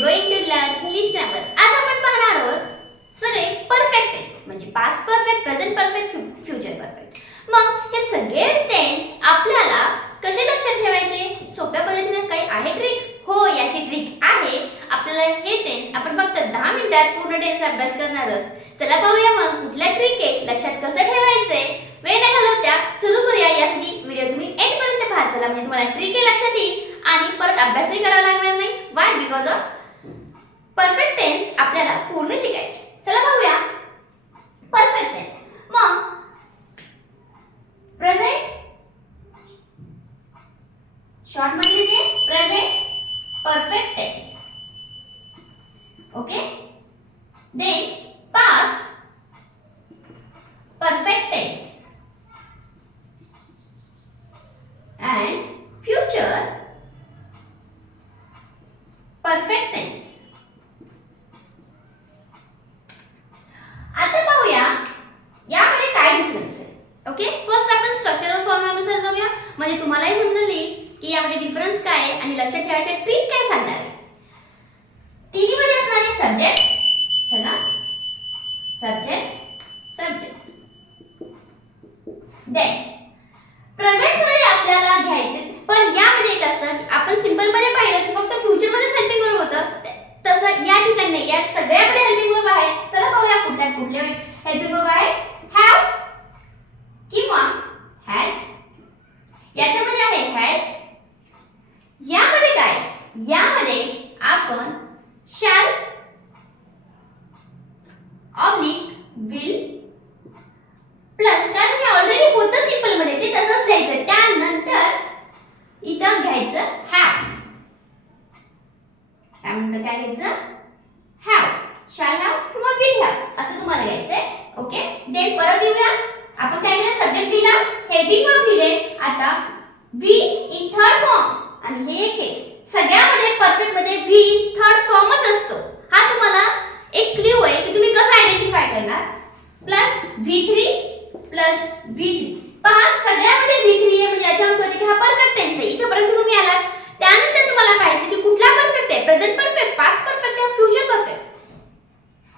we're going to learn English grammar. आज आपण पाहणार आहोत सगळे परफेक्ट टेन्स म्हणजे past perfect, present perfect, future perfect. मग हे सगळे टेन्स आपल्याला कसे लक्षात ठेवायचे? सोप्या पद्धतीने काही आहे ट्रिक? हो, याची ट्रिक आहे. आपल्याला हे टेन्स आपण फक्त 10 मिनिटात पूर्ण टेन्स अभ्यास करणार आहोत. चला पाहूया मग कुठल्या ट्रिक आहे, लक्षात कसं ठेवायचंय. वेळ न घालवता सुरू करूया. यासाठी व्हिडिओ तुम्ही एंड पर्यंत पहा. चला म्हणजे तुम्हाला ट्रिक आहे लक्षात येईल आणि परत अभ्यासही करावा लागणार नाही. Why? Because of perfect tense आपल्याला पूर्ण शिकायचे. चला पाहूया परफेक्ट टेन्स. मग प्रेझेंट शॉर्ट मध्ये लिहिते present perfect tense. Okay. Then past perfect tense and future perfect tense. आता पाहूया यामध्ये काय डिफरन्स आहे. ओके, फर्स्ट आपण स्ट्रक्चरल फॉर्म्युलानुसार जाऊया म्हणजे तुम्हालाही समजेल की यामध्ये डिफरन्स काय आहे आणि लक्षात ठेवायचे ट्रिक काय सांगणार आहे. तिन्हीमध्ये असणारे सब्जेक्ट. चला सब्जेक्ट सब्जेक्ट. देन प्रेझेंट मध्ये आपल्याला घ्यायचे, पण यामध्ये एक असतं की आपण सिंपल मध्ये पाहिलं की फक्त फ्युचर मध्ये हेल्पिंग वर्ब होतं, तसं या ठिकाणी नाही. या सगळ्यामध्ये हेल्पिंग वर्ब आहे. चला पाहूया कुठले हेल्पिंग वर्ब आहे. हॅव किंवा हॅज. याच्यामध्ये आहे हॅड. यामध्ये काय? यामध्ये आपण शॅल ऑब्लिक विल प्लस, कारण हे ऑलरेडी होतं सिंपल मध्ये, ते तसंच लिहायचं. त्यानंतर इथं घ्यायचं हॅव. त्यानंतर काय घ्यायचं? हॅव, शॅल हॅव किंवा विल हॅव असं तुम्हाला घ्यायचंय. ओके. देन परत येऊया. आपण काय केलं? सब्जेक्ट लिहिला, हेल्पिंग वर्ब लिहिले. आता वी इन थर्ड फॉर्म आणि हे एक सगळ्यामध्ये परफेक्ट मध्ये वी इन थर्ड फॉर्मच असतो. हा तुम्हाला एक क्लू आहे की तुम्ही कसं आयडेंटिफाय करणार. Plus V3 plus V3. पहा सगळ्यामध्ये V3 आहे म्हणजे याच्यावर कधी की हा परफेक्ट टेन्स आहे. इथपर्यंत तुम्ही आलात. त्यानंतर तुम्हाला पाहायचं की कुठला परफेक्ट आहे, प्रेझेंट परफेक्ट, पास्ट परफेक्ट किंवा फ्युचर परफेक्ट.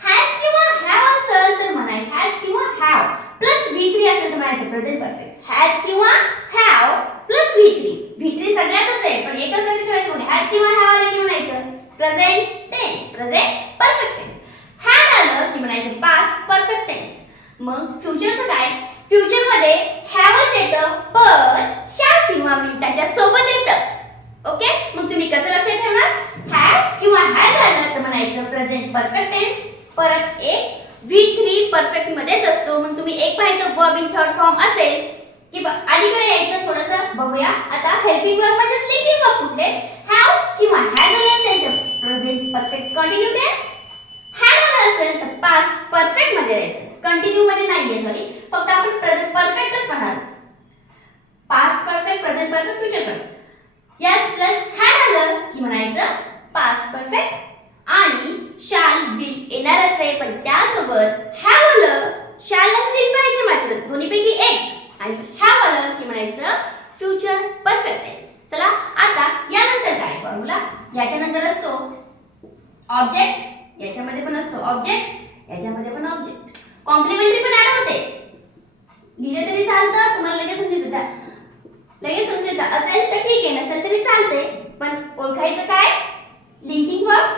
हॅज किंवा हॅव असेल तर म्हणायचं हॅज किंवा हॅव प्लस V3 असेल तर म्हणायचं प्रेझेंट परफेक्ट. हॅज किंवा हॅव प्लस V3. V3 सगळ्यातच आहे पण एकच लक्षात ठेवायचं म्हणजे हॅज किंवा हॅव आलं की म्हणायचं present tense, present perfect tense. Had आलं की म्हणायचं पास्ट परफेक्ट टेन्स. मग फ्युचरचं काय? फ्युचर मध्ये हॅवच येतं पण शॅल किंवा विल त्याच्या सोबत येतं. ओके. मग तुम्ही कसं लक्षात ठेवणार? हॅव किंवा हॅज आलं तर म्हणायचं प्रेझेंट परफेक्ट टेन्स. परत एक V3 परफेक्ट मध्येच असतो. मग तुम्ही एक पाहायचं वर्ब इन थर्ड फॉर्म असेल की अलीकडे यायचं थोडंसं बघूया. आता हेल्पिंग वर्ब म्हणजे लिंकिंग वर्ब कुठले? हॅव किंवा हॅज आलं असेल तर present perfect continue tense. Had आलं असेल तर पास्ट परफेक्ट मध्ये यायचं, कंटिन्यू मध्ये नाहीये. सॉरी, फक्त आपण प्रेझेंट परफेक्टच म्हणणार. Past perfect, present perfect, future perfect. Yes plus had आलं की म्हणायचं पास्ट परफेक्ट आणि शॅल विल येणारच आहे पण त्यासोबत हॅव आलं, शॅल आणि विल पाहिजे मात्र दोन्हीपैकी एक, आणि हॅव आलं की म्हणायचं फ्युचर परफेक्ट टेन्स. चला आता यानंतर काय फॉर्म्युला? याच्यानंतर असतो ऑब्जेक्ट. याच्यामध्ये पण असतो ऑब्जेक्ट, याच्यामध्ये पण ऑब्जेक्ट. कॉम्प्लिमेंटरी पण ऍड होते. लिहिले तरी चालतं, तुम्हाला लगेच समजेल. लगेच समजेल असेल तर ठीक आहे, नसेल तरी चालते. पण ओळखायचं काय? Linking verb.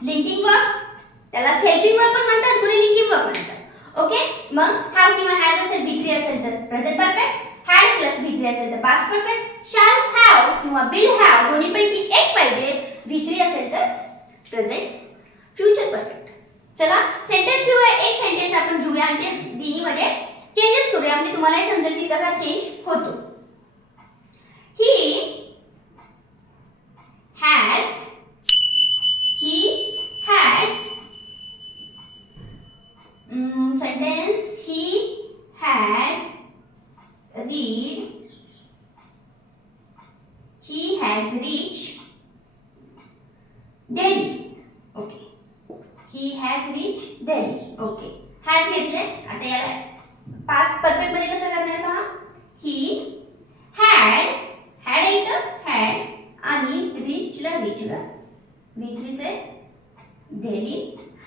लिंकिंग वर्ब त्यालाच हेल्पिंग वर्ब पण म्हणतात, कुणी लिंकिंग वर्ब म्हणतात. ओके. मग हॅव किंवा हॅज असेल, V3 असेल तर present perfect, had plus V3 असेल तर पास्ट परफेक्ट, शॅल हॅव किंवा विल हॅव दोन्हीपैकी एक पाहिजे. V3 असेल तर प्रेझेंट फ्युचर परफेक्ट. चला सेंटेन्स घेऊया. एक सेंटेन्स आपण घेऊया आणि ते दोन्हीमध्ये चेंजेस करूया म्हणजे तुम्हालाही समजेल की कसा चेंज होतो. He has sentence he has reach Delhi. Okay. He has reach Delhi. Okay. Has घेतले. आता याला पास्ट परफेक्ट मध्ये कसं करणार पहा. ही हॅड येतं हॅड आणि रीचला V3 चे डेली.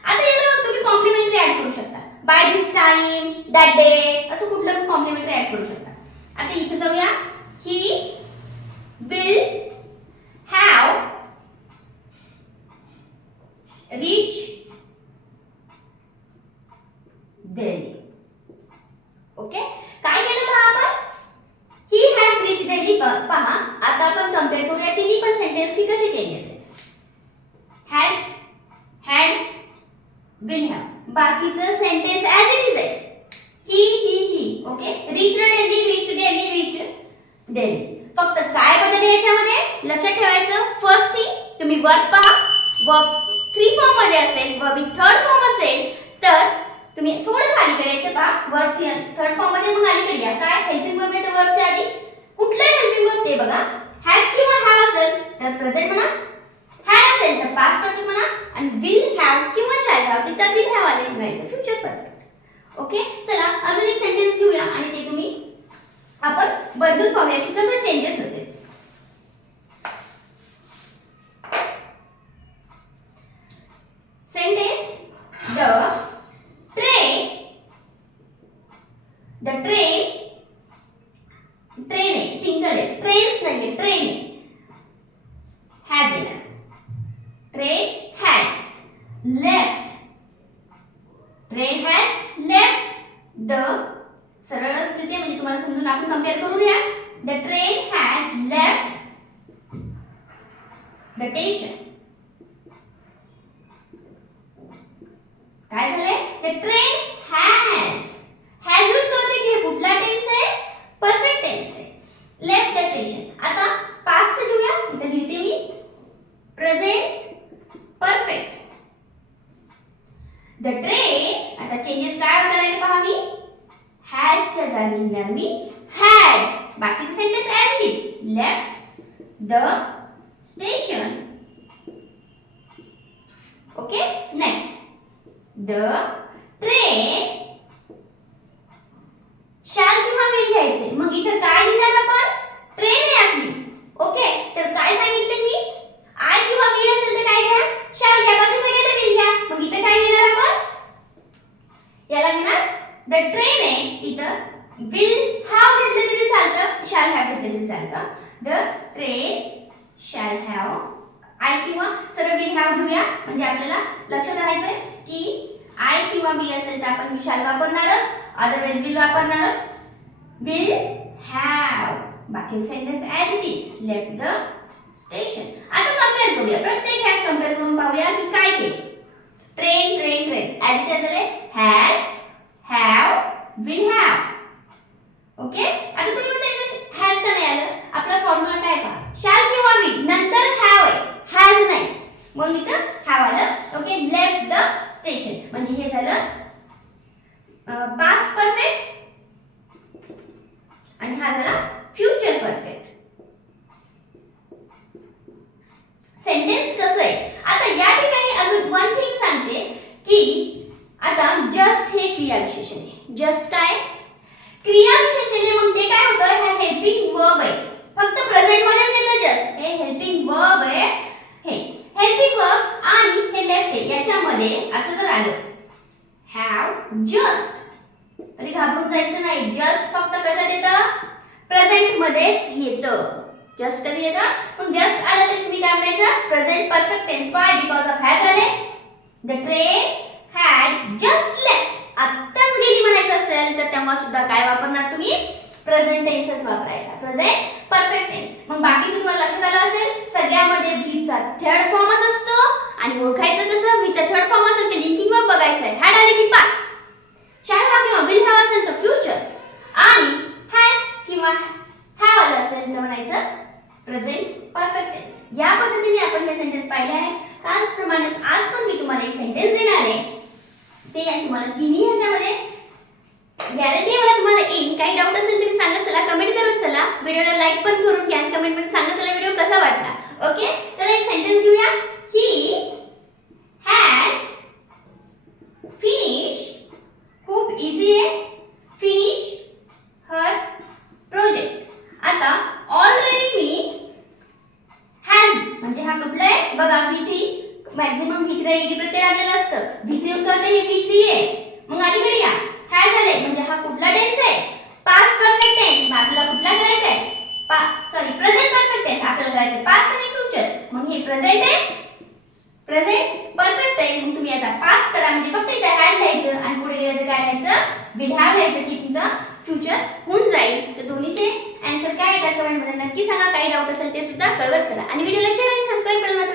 आता याला तुम्ही कॉम्प्लिमेंटरी ऍड करू शकता. By this time, that day, असं कुठलं पण कॉम्प्लिमेंटरी ऍड करू शकता. आता इथे जाऊया. He will have reach Delhi. Okay, काय केलं पहा आपण? He has reach Delhi. पहा आता आपण कंपेअर करूया तिन्ही पण सेंटेन्स की कसे चेंजेस आहेत. Has, had, will have. बाकीचं सेंटेन्स ॲज इट इज आहे. ही. Okay, reach Delhi, reach Delhi, reach Delhi. फक्त काय बदल याच्यामध्ये लक्षात ठेवायचं. फर्स्ट थिंग, तुम्ही वर्ब पहा. वर्ब 3 फॉर्म मध्ये असेल, वर्ब इन थर्ड फॉर्म असेल तर तुम्ही थोडंसं अलीकडे यायचं पहा. वर्ब थर्ड फॉर्म मध्ये मग अलीकडे या. काय हेल्पिंग वर्ब आहे तर वर्बच्या आधी कुठलं हेल्पिंग वर्ब ते बघा. हॅज किंवा हॅव असेल तर प्रेझेंट म्हणा, हॅड असेल तर पास्ट परफेक्ट म्हणा, आणि विल हॅव किंवा शॅल हॅव तिथं विल हॅव आले म्हणायचं फ्युचर परफेक्ट. ओके, चला अजून एक सेंटेन्स घेऊया आणि ते तुम्ही आपण बदलून पाहूया की कसं चेंजेस होते. सेंटेन्स द ट्रेन आहे, सिंगल आहे, ट्रेन्स नाहीये, ट्रेन हॅज येणार. ट्रेन हॅज लेफ्ट द, सरळ स्थिती म्हणजे तुम्हाला समजून आपण कंपेअर करूया. The train has left the station. काय झालंय? द ट्रेन हॅज यूज करते की कुठला टेन्स आहे? परफेक्ट टेन्स आहे. Left the station. आता पास्ट चे घेऊया. इथे लिहिते मी प्रेझेंट परफेक्ट. द ट्रेन, आता चेंजेस काय करायला पहा मी. हॅड च्या जागी लिहिणार मी हॅड. बाकीचे sentence as it is. Left the station. Okay, next. The train shall किंवा विल घ्यायचे. मग इथे काय लिहिणार आपण? ट्रेन आहे आपली. ओके, तर काय सांगितले मी? आय किंवा वी असेल तर काय घ्या? शॅल घ्या. बाकी सगळ्याला विल घ्या. मग इथे काय घेणार आपण? याला घेणार द ट्रेन आहे. इथं विल हॅव घेतले तरी चालतं, शॅल हॅव घेतले तरी चालतं. The train shall have. I किंवा सरळ विल हॅव घेऊया म्हणजे आपल्याला लक्षात राहायचंय की आय किंवा बी असेल तर आपण शॅल वापरणार, अदरवाइज विल वापरणार. Will have. बाकी sentence as it is. Left the station. आता कंपेअर करूया. प्रत्येक ह्यात कंपेअर करून पाहूया की काय केले. ट्रेन ॲज इट इज झाले has, have, will have. Okay, आता तुम्ही म्हणता हॅज का नाही आलं? आपला फॉर्म्युला काय पहा. शॅल किंवा विल नंतर हॅव आहे, हॅज नाही, म्हणून इथं हॅव आलं. ओके, लेफ्ट द स्टेशन म्हणजे हे झालं पास्ट परफेक्ट आणि हा झाला फ्युचर परफेक्ट. सेंटेन्स कसं आहे आता या ठिकाणी अजून वन थिंग सांगते की आता जस्ट हे क्रियाविशेषण आहे. जस्ट काय क्रियाविशेषण आहे, मग ते काय होतं? हे हेल्पिंग वर्ब आहे. फक्त प्रेझेंट मध्येच येतं जस्ट. हे हेल्पिंग वर्ब आहे. हे हेल्पिंग वर्ब आणि हे लेफ्ट आहे याच्यामध्ये असं जर आलं हॅव जस्ट तरी घाबरून जायचं नाही. जस्ट फक्त कशात येतं? प्रेझेंट मध्येच येतं. जस्ट कधी येतं? मग जस्ट आलं तरी तुम्ही काय म्हणायचं? Present perfect tense. Why? Because of has आले. The train has just left. आत्ताच गेली म्हणायचं असेल तर तेव्हा सुद्धा काय वापरणार तुम्ही? प्रेझेंट टेन्सच वापरायचा. Present perfect tense. मग बाकीचं तुम्हाला लक्षात आलं असेल सगळ्यामध्ये व्ही चा थर्ड फॉर्मच असतो आणि ओळखायचं कसं? व्ही चा थर्ड फॉर्म असेल की लिंकिंग वर्ब बघायचं आहे. हॅड आले की पास्ट, शॅल हॅव किंवा विल हॅव असेल तर फ्युचर, आणि हॅज किंवा हॅव आलं असेल तर म्हणायचं प्रेझेंट परफेक्ट टेन्स. या पद्धतीने आपण हे सेंटेन्स पाहिले आहेत. त्याचप्रमाणेच आज पण मी तुम्हाला एक सेंटेन्स देणार आहे. ते तुम्हाला तिन्ही ह्याच्यामध्ये गॅरंटी आहे मला तुम्हाला येईल. काही डाऊट असेल तरी सांगत चला, कमेंट करत चला. व्हिडिओला लाईक पण करून घ्या आणि कमेंट मध्ये सांगत चला व्हिडिओ कसा वाटला. ओके, चला एक सेंटेन्स घेऊया. He has finish. खूप इझी आहे. फिनिश हर प्रोजेक्ट. आता ऑलरेडी मी हॅज म्हणजे हा कुठला आहे बघा V3 मॅक्झिमम V3 इथे प्रत्यय लागलेलं असतं V3 कळतं हे V3 आहे मग अलीकडे या हॅज आले म्हणजे हा कुठला टेन्स आहे पास्ट परफेक्ट टेन्स मग आपल्याला कुठला करायचा आहे प्रेझेंट परफेक्ट टेन्स आपल्याला करायचं आहे पास्ट आणि फ्युचर मग हे प्रेझेंट आहे प्रेझेंट परफेक्ट आहे मग तुम्ही याचा पास्ट करा म्हणजे फक्त इथे हॅड लिहायचं आणि पुढे गेलं तर काय लिहायचं विल हॅव लिहायचं की तुमचं फ्युचर होऊन जाईल तर दोन्हीचे आन्सर काय आहे त्या कमेंट मध्ये नक्की सांगा काही डाऊट असेल ते सुद्धा कळवत चला आणि व्हिडिओला शेअर आणि सबस्क्राइब करायला